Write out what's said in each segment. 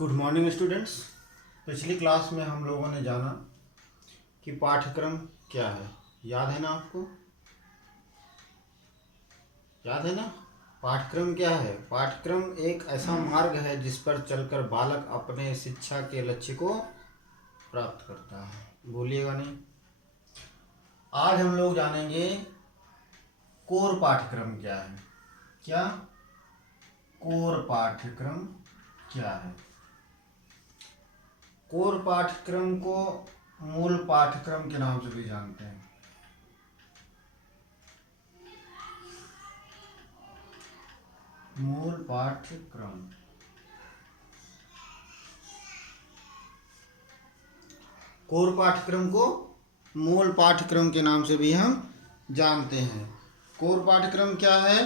Good morning students. पिछली class में हम लोगों ने जाना कि पाठ्यक्रम क्या है। याद है ना आपको? याद है ना? पाठ्यक्रम क्या है? पाठ्यक्रम एक ऐसा मार्ग है जिस पर चलकर बालक अपने शिक्षा के लक्ष्य को प्राप्त करता है। भूलिएगा नहीं। आज हम लोग जानेंगे कोर पाठ्यक्रम क्या है। क्या कोर पाठ्यक्रम क्या है? कोर पाठ्यक्रम को मूल पाठ्यक्रम के नाम से भी जानते हैं। मूल पाठ्यक्रम। कोर पाठ्यक्रम को मूल पाठ्यक्रम के नाम से भी हम जानते हैं। कोर पाठ्यक्रम क्या है?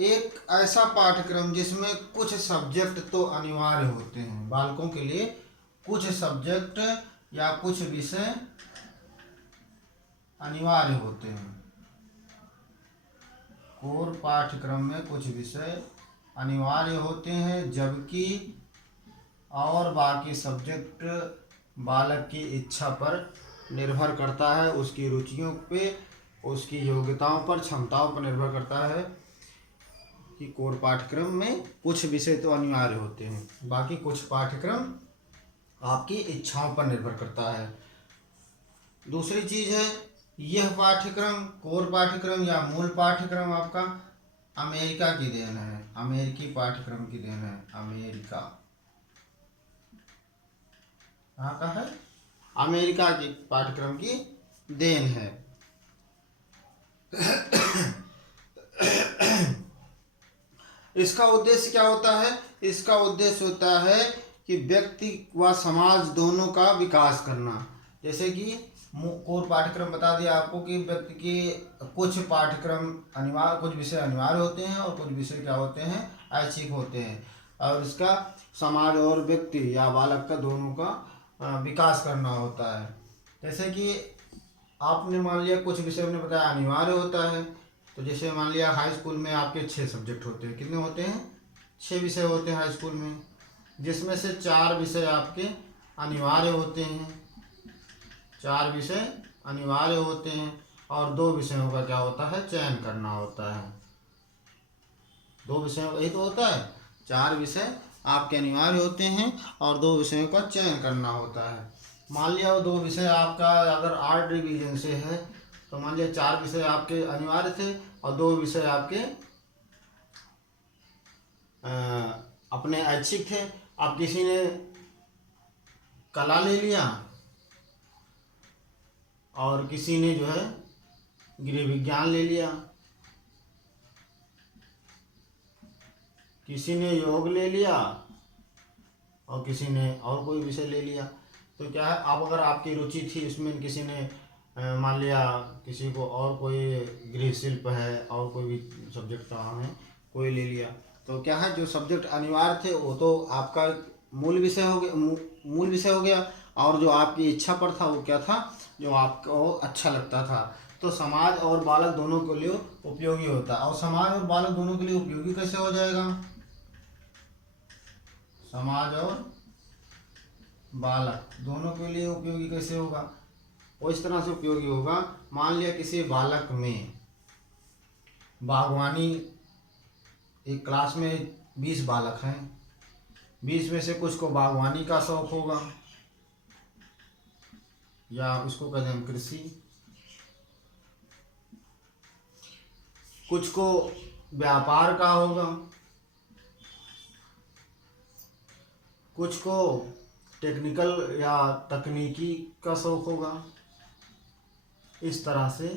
एक ऐसा पाठ्यक्रम जिसमें कुछ सब्जेक्ट तो अनिवार्य होते हैं। बालकों के लिए कुछ सब्जेक्ट या कुछ विषय अनिवार्य होते हैं। कोर पाठ्यक्रम में कुछ विषय अनिवार्य होते हैं, जबकि और बाकी सब्जेक्ट बालक की इच्छा पर निर्भर करता है, उसकी रुचियों पे, उसकी योग्यताओं पर, क्षमताओं पर निर्भर करता है कि कोर पाठ्यक्रम में कुछ विषय तो अनिवार्य होते हैं, बाकी कुछ पाठ्यक्रम आपकी इच्छाओं पर निर्भर करता है। दूसरी चीज़ है, यह पाठ्यक्रम कोर पाठ्यक्रम या मूल पाठ्यक्रम आपका अमेरिका की देन है। अमेरिकी पाठ्यक्रम की देन है। अमेरिका कहाँ का है? अमेरिका की पाठ्यक्रम की देन है। इसका उद्देश्य क्या होता है? इसका उद्देश्य होता है कि व्यक्ति व समाज दोनों का विकास करना। जैसे कि कोर पाठ्यक्रम बता दिया आपको कि व्यक्ति के कुछ पाठ्यक्रम अनिवार्य, कुछ विषय अनिवार्य होते हैं और कुछ विषय क्या होते हैं? ऐच्छिक होते हैं। और इसका समाज और व्यक्ति या बालक का दोनों का विकास करना होता है। जैसे कि आपने मान लिया कुछ विषय हमने बताया अनिवार्य होता है, तो जैसे मान लिया हाई स्कूल में आपके 6 सब्जेक्ट होते हैं। कितने होते हैं? 6 विषय होते हैं हाई स्कूल में, जिसमें से 4 विषय आपके अनिवार्य होते हैं। 4 विषय अनिवार्य होते हैं और 2 विषयों का क्या होता है? चयन करना होता है। 2 विषयों का ही तो होता है। 4 विषय आपके अनिवार्य होते हैं और 2 विषयों का चयन करना होता है। मान लिया वो 2 विषय आपका अगर आर्ट डिवीजन से है, तो मान लिया 4 विषय आपके अनिवार्य थे और 2 विषय आपके अपने ऐच्छिक थे। अब किसी ने कला ले लिया और किसी ने जो है गृह विज्ञान ले लिया, किसी ने योग ले लिया और किसी ने और कोई विषय ले लिया। तो क्या है, अब अगर आपकी रुचि थी उसमें, किसी ने मान लिया किसी को और कोई गृह शिल्प है और कोई भी सब्जेक्ट कहाँ है, कोई ले लिया, तो क्या है, जो सब्जेक्ट अनिवार्य थे वो तो आपका मूल विषय हो गया, मूल विषय हो गया, और जो आपकी इच्छा पर था वो क्या था? जो आपको अच्छा लगता था। तो समाज और बालक दोनों के लिए उपयोगी होता है। और समाज और बालक दोनों के लिए उपयोगी कैसे हो जाएगा? समाज और बालक दोनों के लिए उपयोगी कैसे होगा? वो इस तरह से उपयोगी होगा, मान लिया किसी बालक में बागवानी, एक क्लास में 20 बालक हैं, 20 में से कुछ को बागवानी का शौक होगा या उसको कहते हैं कृषि, कुछ को व्यापार का होगा, कुछ को टेक्निकल या तकनीकी का शौक होगा। इस तरह से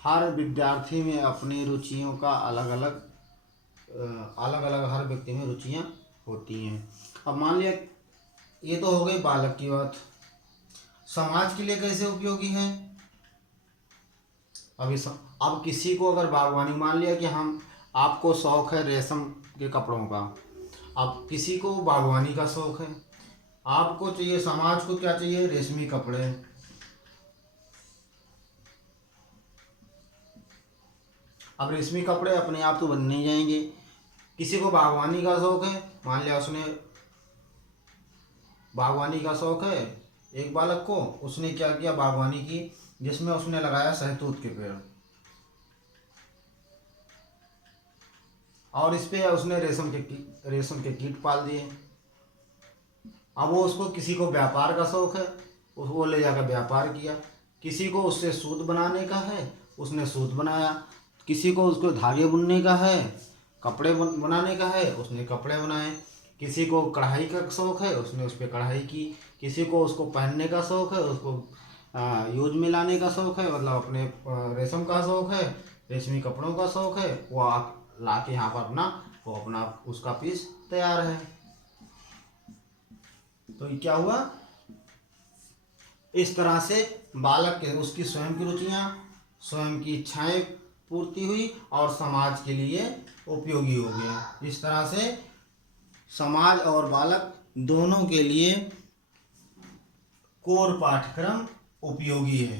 हर विद्यार्थी में अपनी रुचियों का अलग अलग हर व्यक्ति में रुचियां होती हैं। अब मान लिया ये तो हो गई बालक की बात। समाज के लिए कैसे उपयोगी है? अब किसी को अगर बागवानी, मान लिया कि आपको शौक है रेशम के कपड़ों का, अब किसी को बागवानी का शौक है, आपको चाहिए, समाज को क्या चाहिए? रेशमी कपड़े। अब रेशमी कपड़े अपने आप तो बन नहीं जाएंगे। किसी को बागवानी का शौक है, मान लिया उसने बागवानी का शौक है एक बालक को, उसने क्या किया, बागवानी की, जिसमें उसने लगाया शहतूत के पेड़, और इस पे उसने रेशम के कीट पाल दिए। अब वो उसको, किसी को व्यापार का शौक है, वो ले जाकर व्यापार किया, किसी को उससे सूत बनाने का है, उसने सूत बनाया, किसी को उसको धागे बुनने का है, कपड़े बनाने का है, उसने कपड़े बनाए, किसी को कढ़ाई का शौक है, उसने उस पर कढ़ाई की, किसी को उसको पहनने का शौक है, उसको यूज में लाने का शौक है, मतलब अपने रेशम का शौक है, रेशमी कपड़ों का शौक है, वो ला के यहाँ पर अपना उसका पीस तैयार है। तो ये क्या हुआ, इस तरह से बालक के उसकी स्वयं की रुचियां, स्वयं की इच्छाएं पूर्ति हुई और समाज के लिए उपयोगी हो गया। इस तरह से समाज और बालक दोनों के लिए कोर पाठ्यक्रम उपयोगी है।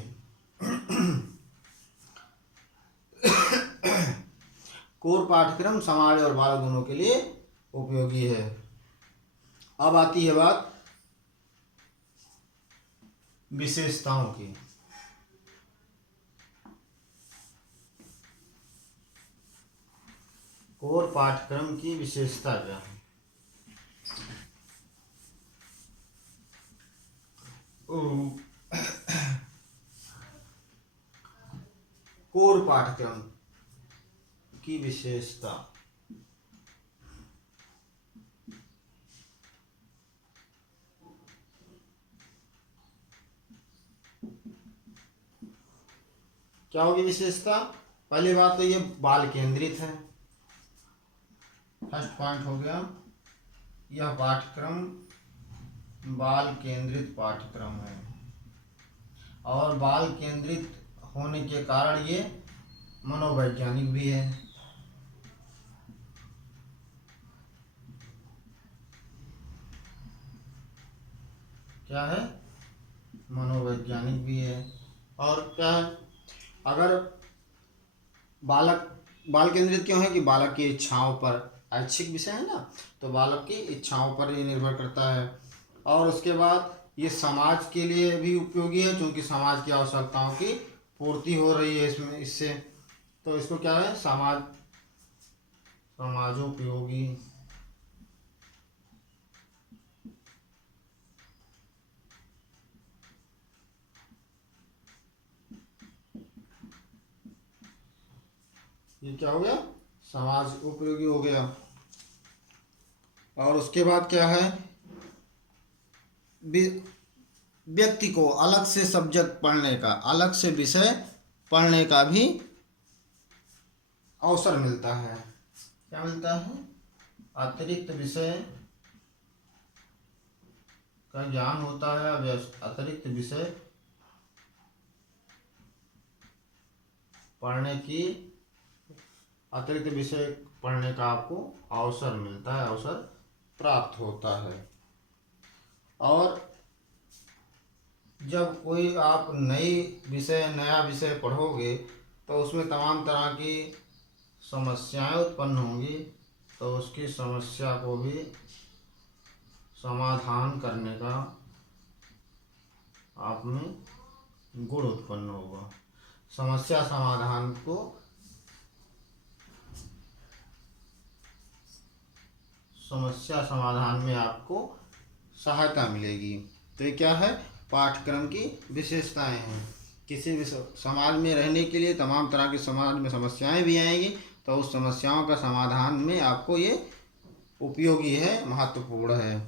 कोर पाठ्यक्रम समाज और बालक दोनों के लिए उपयोगी है। अब आती है बात विशेषताओं की। कोर पाठ्यक्रम की विशेषता क्या है? कोर पाठ्यक्रम की विशेषता, क्या होगी विशेषता? पहली बात तो ये बाल केंद्रित है, फर्स्ट पॉइंट हो गया, यह पाठ्यक्रम बाल केंद्रित पाठ्यक्रम है, और बाल केंद्रित होने के कारण ये मनोवैज्ञानिक भी है। क्या है? मनोवैज्ञानिक भी है। और क्या है, अगर बाल केंद्रित क्यों है कि बालक की इच्छाओं पर, ऐच्छिक विषय है ना, तो बालक की इच्छाओं पर ये निर्भर करता है। और उसके बाद ये समाज के लिए भी उपयोगी है, क्योंकि समाज की आवश्यकताओं की पूर्ति हो रही है इससे, तो इसको क्या है, समाजोपयोगी। ये क्या हो गया, समाज उपयोगी हो गया। और उसके बाद क्या है, व्यक्ति को अलग से सब्जेक्ट पढ़ने का, अलग से विषय पढ़ने का भी अवसर मिलता है। क्या मिलता है? अतिरिक्त विषय का ज्ञान होता है, अतिरिक्त विषय पढ़ने की, अतिरिक्त विषय पढ़ने का आपको अवसर मिलता है, अवसर प्राप्त होता है। और जब कोई आप नया विषय पढ़ोगे तो उसमें तमाम तरह की समस्याएं उत्पन्न होंगी, तो उसकी समस्या को भी समाधान करने का आप में गुण उत्पन्न होगा। समस्या समाधान में आपको सहायता मिलेगी। तो ये क्या है, पाठ्यक्रम की विशेषताएं हैं। किसी भी समाज में रहने के लिए तमाम तरह की समाज में समस्याएं भी आएंगी, तो उस समस्याओं का समाधान में आपको ये उपयोगी है, महत्वपूर्ण है।